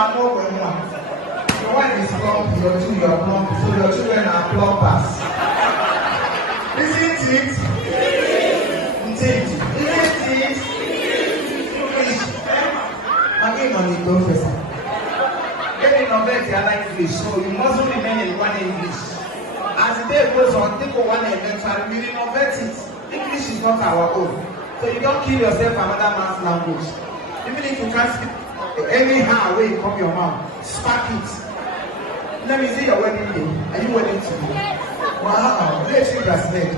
are more than one. Your wife is plump, your two you are plump, so your children are plumpers. Isn't it? Indeed. Isn't it? English. Again on the professor. Getting innovative, I like English, so you mustn't remain in one English. As the day goes on, think of one eventually we innovate it. English is not our own. So you don't kill yourself another man's language. Even if you can't speak anyhow where you come your mouth, spark it. Let me see your wedding day. Are you wedding to me? Wow, let's see that's made.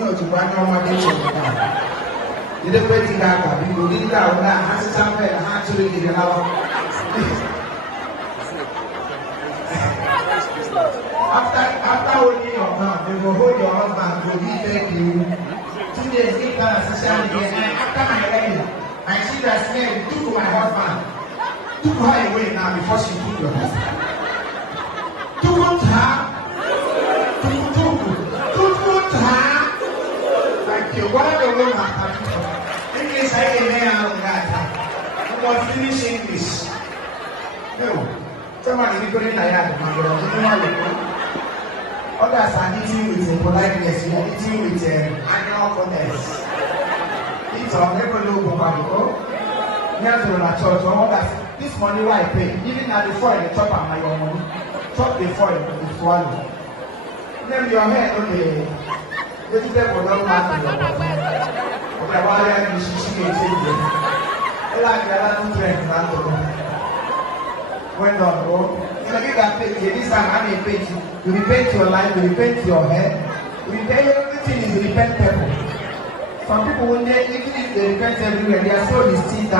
No, to buy no money. You don't wait in that, you go in that, has something, actually, in the hour. After holding your mouth, you will hold your husband, will be beg you. 2 days later, social media, and after my wedding, I see that smell, took my husband. Took her away now before she took your husband. Took her. Thank you. What are the women having for? English, I can hear out of that. You want to finish English? No. Somebody is going to others are eating with politeness, you are eating with annual contest. It's on every local particle. Near to the church, others, this money why I pay, even at the foil, the chop and my own money, chop the foil, the swallow. Then your head on the vegetable don't matter your body. Okay, why are you shooting a table? I like the other trends, not to go. When not go. You got paid, this time I may pay you. You repent your life, you repent your head. You repent everything is repentable. Some people, when they, even if they repent everywhere, they are so distinct